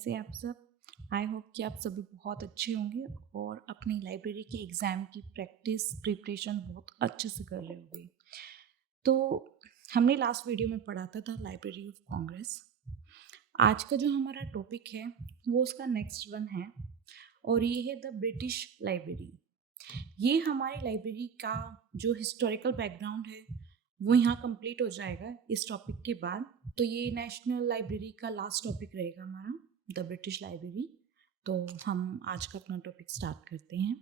कैसे हैं आप सब? आई होप कि आप सभी बहुत अच्छे होंगे और अपनी लाइब्रेरी के एग्ज़ाम की प्रैक्टिस प्रिपरेशन बहुत अच्छे से कर रहे होंगे। तो हमने लास्ट वीडियो में पढ़ा था लाइब्रेरी ऑफ कांग्रेस। आज का जो हमारा टॉपिक है वो उसका नेक्स्ट वन है और ये है द ब्रिटिश लाइब्रेरी। ये हमारी लाइब्रेरी का जो हिस्टोरिकल बैकग्राउंड है वो यहाँ कंप्लीट हो जाएगा इस टॉपिक के बाद। तो ये नेशनल लाइब्रेरी का लास्ट टॉपिक रहेगा हमारा, द ब्रिटिश लाइब्रेरी। तो हम आज का अपना टॉपिक स्टार्ट करते हैं।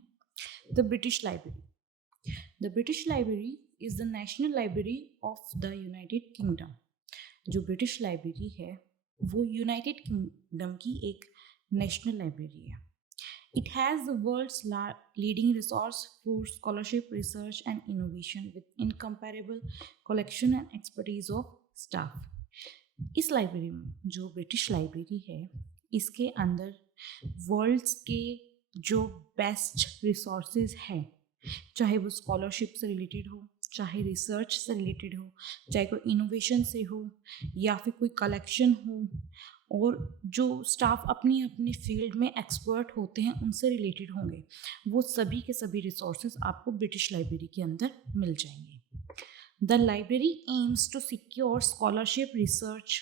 The British library. The British library is the national library of the United kingdom. जो ब्रिटिश लाइब्रेरी है वो यूनाइटेड किंगडम की एक नेशनल लाइब्रेरी है। It has the world's leading resource for scholarship, research and innovation with incomparable collection and expertise of staff. इस library में जो British library है इसके अंदर वर्ल्ड्स के जो बेस्ट रिसोर्सेज हैं, चाहे वो स्कॉलरशिप से रिलेटेड हो, चाहे रिसर्च से रिलेटेड हो, चाहे कोई इनोवेशन से हो या फिर कोई कलेक्शन हो, और जो स्टाफ अपनी अपनी फील्ड में एक्सपर्ट होते हैं उनसे रिलेटेड होंगे, वो सभी के सभी रिसोर्सेज आपको ब्रिटिश लाइब्रेरी के अंदर मिल जाएंगे। The library aims to secure scholarship, research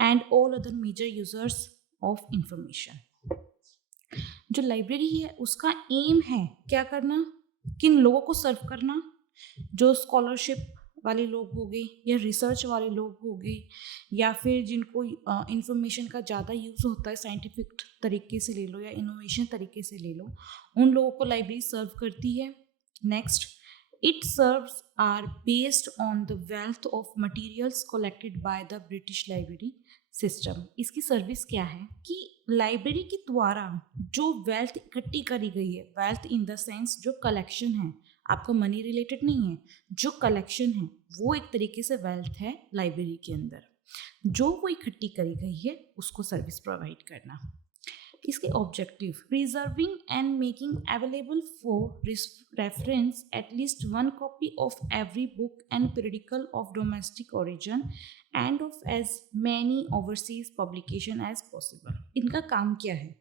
and all other major users of information. जो लाइब्रेरी है उसका एम है क्या करना, किन लोगों को सर्व करना, जो स्कॉलरशिप वाले लोग हो गए या रिसर्च वाले लोग हो गए या फिर जिनको इंफॉर्मेशन का ज़्यादा यूज़ होता है, साइंटिफिक तरीके से ले लो या इनोवेशन तरीके से ले लो, उन लोगों को लाइब्रेरी सर्व करती है। Next, it serves are based on the wealth of materials collected by the British library system. इसकी सर्विस क्या है कि लाइब्रेरी के द्वारा जो वेल्थ इकट्ठी करी गई है, वेल्थ इन द सेंस जो कलेक्शन है, आपका मनी रिलेटेड नहीं है, जो कलेक्शन है वो एक तरीके से वेल्थ है लाइब्रेरी के अंदर, जो वो इकट्ठी करी गई है उसको सर्विस प्रोवाइड करना। इसके objective, preserving and making available for reference at least one copy of every book and periodical of domestic origin and of as many overseas publication as possible. इनका काम क्या है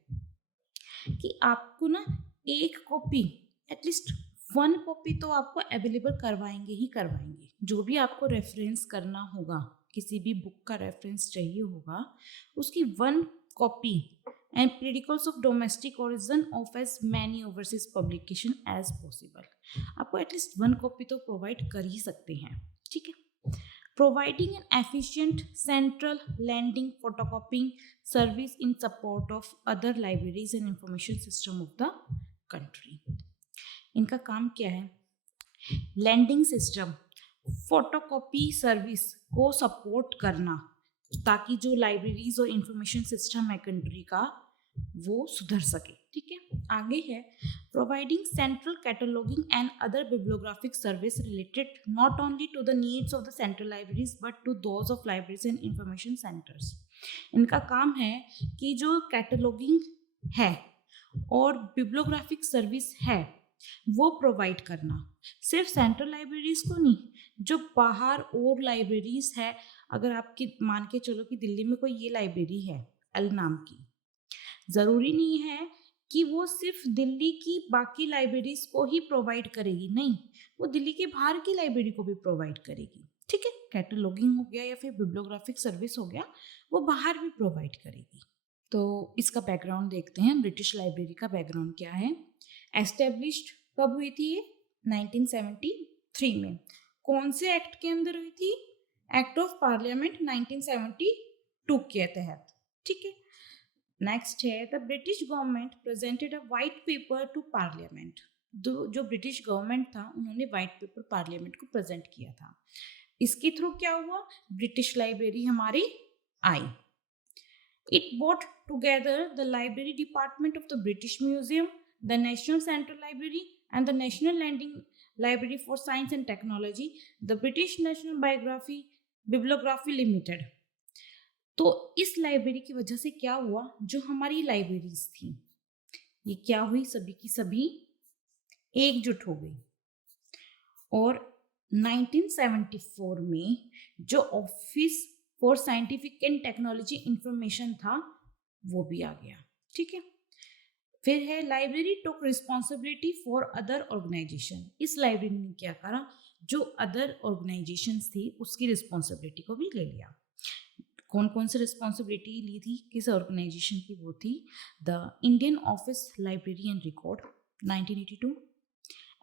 कि आपको ना एक कॉपी, एटलीस्ट वन कॉपी तो आपको अवेलेबल करवाएंगे ही करवाएंगे। जो भी आपको रेफरेंस करना होगा, किसी भी बुक का रेफरेंस चाहिए होगा, उसकी one copy and periodicals of domestic origin of as many overseas publication as possible. आपको एटलीस्ट वन कॉपी तो प्रोवाइड कर ही सकते हैं, ठीक है। Providing an efficient central lending photocopying service in support of other libraries and information system of the country. इनका काम क्या है, लैंडिंग सिस्टम, फोटोकॉपी सर्विस को सपोर्ट करना ताकि जो लाइब्रेरीज और इंफॉर्मेशन सिस्टम है कंट्री का वो सुधर सके, ठीक है। आगे है providing central cataloguing and other bibliographic service related not only to the needs of the central libraries but to those of libraries and information centres. इनका काम है कि जो कैटलॉगिंग है और बिब्लियोग्राफिक सर्विस है वो प्रोवाइड करना, सिर्फ सेंट्रल लाइब्रेरीज को नहीं, जो बाहर और लाइब्रेरीज है। अगर आपकी मान के चलो कि दिल्ली में कोई ये लाइब्रेरी है एल नाम की, ज़रूरी नहीं है कि वो सिर्फ दिल्ली की बाकी लाइब्रेरीज को ही प्रोवाइड करेगी, नहीं, वो दिल्ली के बाहर की लाइब्रेरी को भी प्रोवाइड करेगी, ठीक है। कैटलॉगिंग हो गया या फिर बिब्लियोग्राफिक सर्विस हो गया, वो बाहर भी प्रोवाइड करेगी। तो इसका बैकग्राउंड देखते हैं, ब्रिटिश लाइब्रेरी का बैकग्राउंड क्या है। एस्टेब्लिश्ड कब हुई थी ये, 1973 में। कौन से एक्ट के अंदर हुई थी, एक्ट ऑफ पार्लियामेंट 1972 के तहत, ठीक है। नेक्स्ट है the British government presented a white paper two parliament. जो ब्रिटिश गवर्नमेंट था उन्होंने वाइट पेपर पार्लियामेंट को प्रेजेंट किया था। इसके थ्रू क्या हुआ, ब्रिटिश लाइब्रेरी हमारी आई। It brought together the library department of the British Museum, the National Central Library, and the National Landing Library for Science and Technology, the British National Bibliography Limited. तो इस library की वजह से क्या हुआ, जो हमारी लाइब्रेरीज थी ये क्या हुई, सभी की सभी एकजुट हो गई और 1974 में जो office for scientific and technology information था वो भी आ गया, ठीक है। फिर है library took responsibility for other organisation. इस लाइब्रेरी ने क्या करा, जो अदर ऑर्गेनाइजेशंस थी उसकी रिस्पॉन्सिबिलिटी को भी ले लिया। कौन कौन सी रिस्पॉन्सिबिलिटी ली थी, किस ऑर्गेनाइजेशन की, वो थी the Indian office library and record 1982,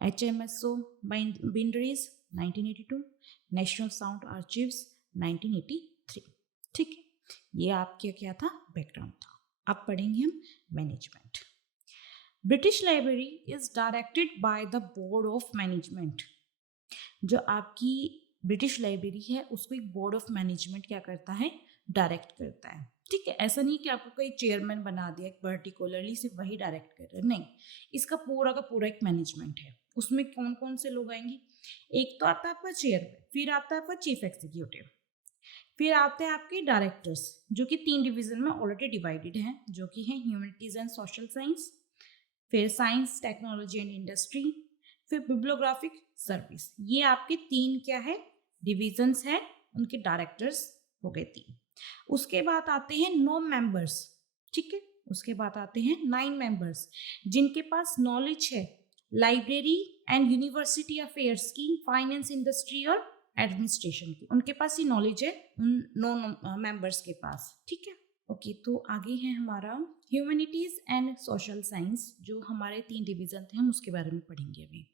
HMSO binderies 1982, national sound archives 1983, ठीक है। ये आपके क्या था, बैकग्राउंड था। अब पढ़ेंगे हम management. British library is directed by the board of management. जो आपकी ब्रिटिश लाइब्रेरी है उसको एक बोर्ड ऑफ मैनेजमेंट क्या करता है, डायरेक्ट करता है, ठीक है। ऐसा नहीं कि आपको कोई चेयरमैन बना दिया पर्टिकुलरली सिर्फ वही डायरेक्ट कर रहे हैं, नहीं। इसका पूरा का पूरा एक मैनेजमेंट है। उसमें कौन कौन से लोग आएंगे, एक तो आता है आपका चेयरमैन, फिर आता है आपका चीफ एग्जीक्यूटिव, फिर आते हैं आपके डायरेक्टर्स, जो कि 3 डिवीजन में ऑलरेडी डिवाइडेड हैं, जो कि हैं ह्यूमैनिटीज एंड सोशल साइंस, फिर साइंस टेक्नोलॉजी एंड इंडस्ट्री, फिर बिब्लियोग्राफिक सर्विस। ये आपके 3 क्या है, डिविजन्स है, उनके डायरेक्टर्स हो गए 3। उसके बाद आते हैं 9 मेंबर्स, ठीक है। उसके बाद आते हैं 9 मेंबर्स जिनके पास नॉलेज है लाइब्रेरी एंड यूनिवर्सिटी अफेयर्स की, फाइनेंस, इंडस्ट्री और एडमिनिस्ट्रेशन की। उनके पास ही नॉलेज है उन 9 मेंबर्स के पास, ठीक है। ओके, तो आगे है हमारा ह्यूमैनिटीज एंड सोशल साइंस, जो हमारे 3 डिवीजन थे, हम उसके बारे में पढ़ेंगे अभी।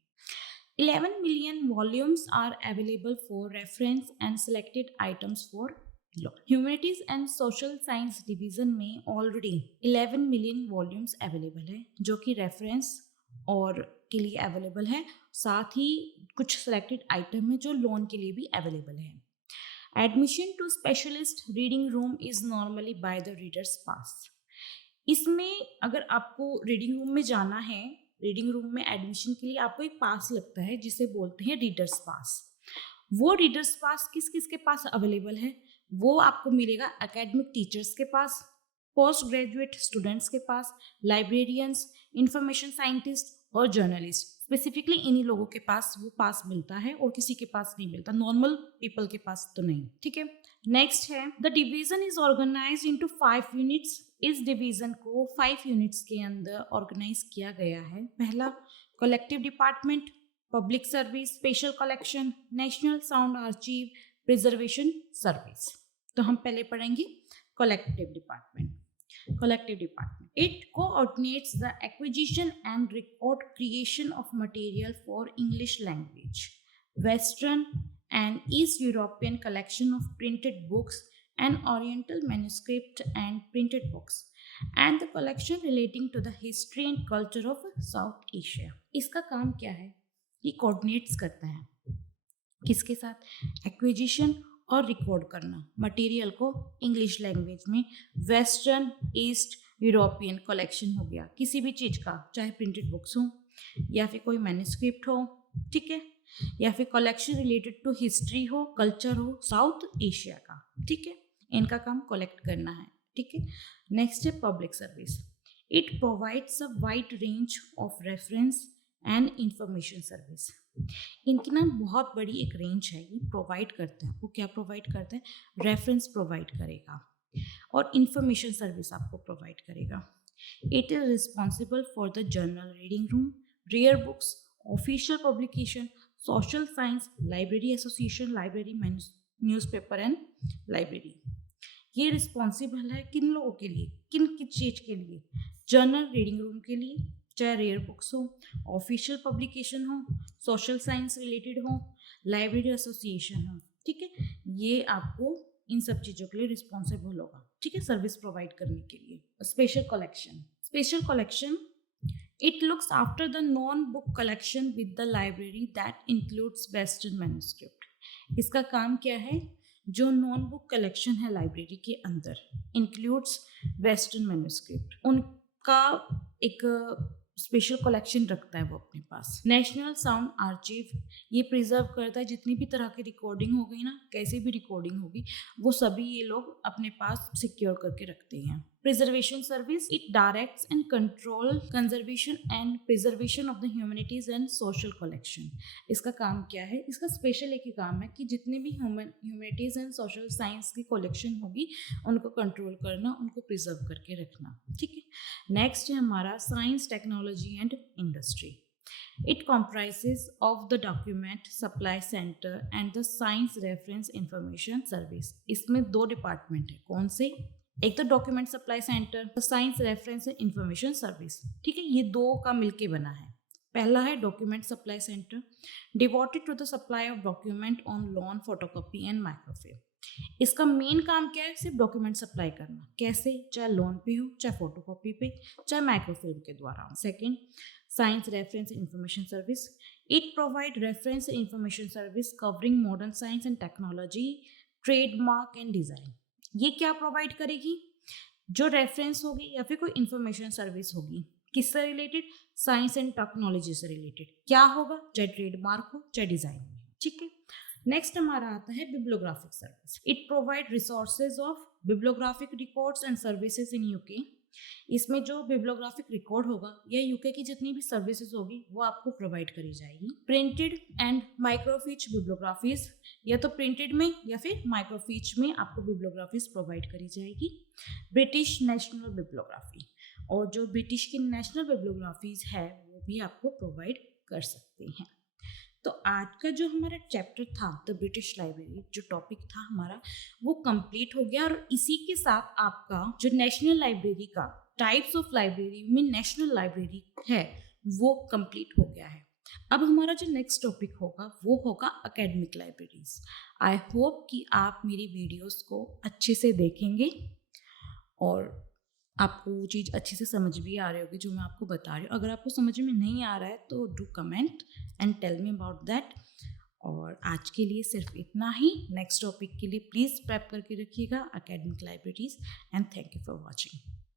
11 million volumes are available for reference and selected items for law. Humanities and Social Science Division में ऑलरेडी 11 million volumes अवेलेबल है, जो कि रेफरेंस और के लिए अवेलेबल है, साथ ही कुछ सेलेक्टेड आइटम है जो लोन के लिए भी अवेलेबल है। Admission to specialist reading room is normally by the readers pass. इसमें अगर आपको रीडिंग रूम में जाना है, रीडिंग रूम में एडमिशन के लिए आपको एक पास लगता है जिसे बोलते हैं रीडर्स पास। वो रीडर्स पास किस किस के पास अवेलेबल है, वो आपको मिलेगा एकेडमिक टीचर्स के पास, पोस्ट ग्रेजुएट स्टूडेंट्स के पास, लाइब्रेरियंस, इंफॉर्मेशन साइंटिस्ट और जर्नलिस्ट। स्पेसिफिकली इन्हीं लोगों के पास वो पास मिलता है और किसी के पास नहीं मिलता, नॉर्मल पीपल के पास तो नहीं, ठीक है। नेक्स्ट है the division is organised into 5 units. इस डिवीजन को 5 यूनिट्स के अंदर ऑर्गेनाइज किया गया है। पहला collective department, public service, special collection, national sound archive, preservation service. तो हम पहले पढ़ेंगे collective department. Collective department. It coordinates the acquisition and record creation of material for English language, Western and East European collection of printed books and Oriental manuscript and printed books, and the collection relating to the history and culture of South Asia. इसका काम क्या है, ये coordinates करता है किसके साथ, acquisition और रिकॉर्ड करना मटेरियल को इंग्लिश लैंग्वेज में, वेस्टर्न ईस्ट यूरोपियन कलेक्शन हो गया किसी भी चीज़ का, चाहे प्रिंटेड बुक्स हो या फिर कोई मैन्युस्क्रिप्ट हो, ठीक है, या फिर कलेक्शन रिलेटेड टू हिस्ट्री हो, कल्चर हो, साउथ एशिया का, ठीक है। इनका काम कलेक्ट करना है, ठीक है। नेक्स्ट है public service. It provides a wide range of reference and information service. इनकी ना बहुत बड़ी एक रेंज है, ये प्रोवाइड करता है। आपको क्या प्रोवाइड करता है, रेफरेंस प्रोवाइड करेगा और इंफॉर्मेशन सर्विस आपको प्रोवाइड करेगा। It is responsible for the journal reading room, rare books, official publication, social science, library association, library newspaper and library. ये रिस्पॉन्सिबल है किन लोगों के लिए, किन किस चीज़ के लिए, जर्नल रीडिंग रूम के लिए, चाहे रेयर बुक्स हो, ऑफिशियल पब्लिकेशन हो, सोशल साइंस रिलेटेड हो, लाइब्रेरी एसोसिएशन हो, ठीक है। ये आपको इन सब चीज़ों के लिए रिस्पॉन्सिबल होगा, ठीक है, सर्विस प्रोवाइड करने के लिए। Special collection, special collection it looks after the non book collection with the library that includes western manuscript. इसका काम क्या है, जो नॉन बुक कलेक्शन है लाइब्रेरी के अंदर इंक्लूड्स वेस्टर्न मैन्युस्क्रिप्ट, उनका एक स्पेशल कलेक्शन रखता है वो अपने पास। नेशनल साउंड आर्चीव ये प्रिजर्व करता है जितनी भी तरह की रिकॉर्डिंग हो गई ना, कैसे भी रिकॉर्डिंग होगी, वो सभी ये लोग अपने पास सिक्योर करके रखते हैं, preservation service, it directs and control conservation and preservation of the humanities and social collection. इसका काम क्या है? इसका स्पेशल एक ही काम है कि जितने भी ह्यूमैनिटीज एंड सोशल साइंस की कलेक्शन होगी उनको कंट्रोल करना, उनको प्रिजर्व करके रखना. ठीक है. नेक्स्ट है हमारा science, technology and industry. It comprises of the document supply center and the science reference information service. इसमें दो डिपार्टमेंट है. कौन से? एक तो document supply centre, science reference information service. ठीक है, ये दो का मिलके बना है. पहला है document supply centre, devoted to the supply of document on loan, photocopy and microfilm. इसका मेन काम क्या है? सिर्फ डॉक्यूमेंट सप्लाई करना. कैसे? चाहे लोन पे हो, चाहे फोटोकॉपी पे, चाहे माइक्रोफिल्म के द्वारा हो. Second, science reference information service. It provide reference information service covering modern science and technology, trademark and design. ये क्या प्रोवाइड करेगी? जो रेफरेंस होगी या फिर कोई इंफॉर्मेशन सर्विस होगी, किससे रिलेटेड? साइंस एंड टेक्नोलॉजी से रिलेटेड. क्या होगा? चाहे ट्रेडमार्क हो, चाहे डिजाइन हो. ठीक है. नेक्स्ट हमारा आता है bibliographic service. It provide resources of bibliographic records and services in UK. इसमें जो बिब्लियोग्राफिक रिकॉर्ड होगा या यूके की जितनी भी सर्विसेज होगी वो आपको प्रोवाइड करी जाएगी. प्रिंटेड एंड माइक्रोफिच बिब्लियोग्राफीज, या तो प्रिंटेड में या फिर माइक्रोफिच में आपको बिब्लियोग्राफीज प्रोवाइड करी जाएगी. ब्रिटिश नेशनल बिब्लियोग्राफी, और जो ब्रिटिश की नेशनल बिब्लियोग्राफीज है वो भी आपको प्रोवाइड कर सकते हैं. तो आज का जो हमारा चैप्टर था द ब्रिटिश लाइब्रेरी, जो टॉपिक था हमारा, वो कंप्लीट हो गया. और इसी के साथ आपका जो नेशनल लाइब्रेरी का टाइप्स ऑफ लाइब्रेरी में नेशनल लाइब्रेरी है वो कंप्लीट हो गया है. अब हमारा जो नेक्स्ट टॉपिक होगा वो होगा एकेडमिक लाइब्रेरीज. आई होप कि आप मेरी वीडियोस को अच्छे से देखेंगे और आपको वो चीज़ अच्छे से समझ भी आ रही होगी जो मैं आपको बता रही हूँ. अगर आपको समझ में नहीं आ रहा है तो do comment and tell me about that. और आज के लिए सिर्फ इतना ही. नेक्स्ट टॉपिक के लिए प्लीज़ प्रेप करके रखिएगा academic libraries. And thank you for watching.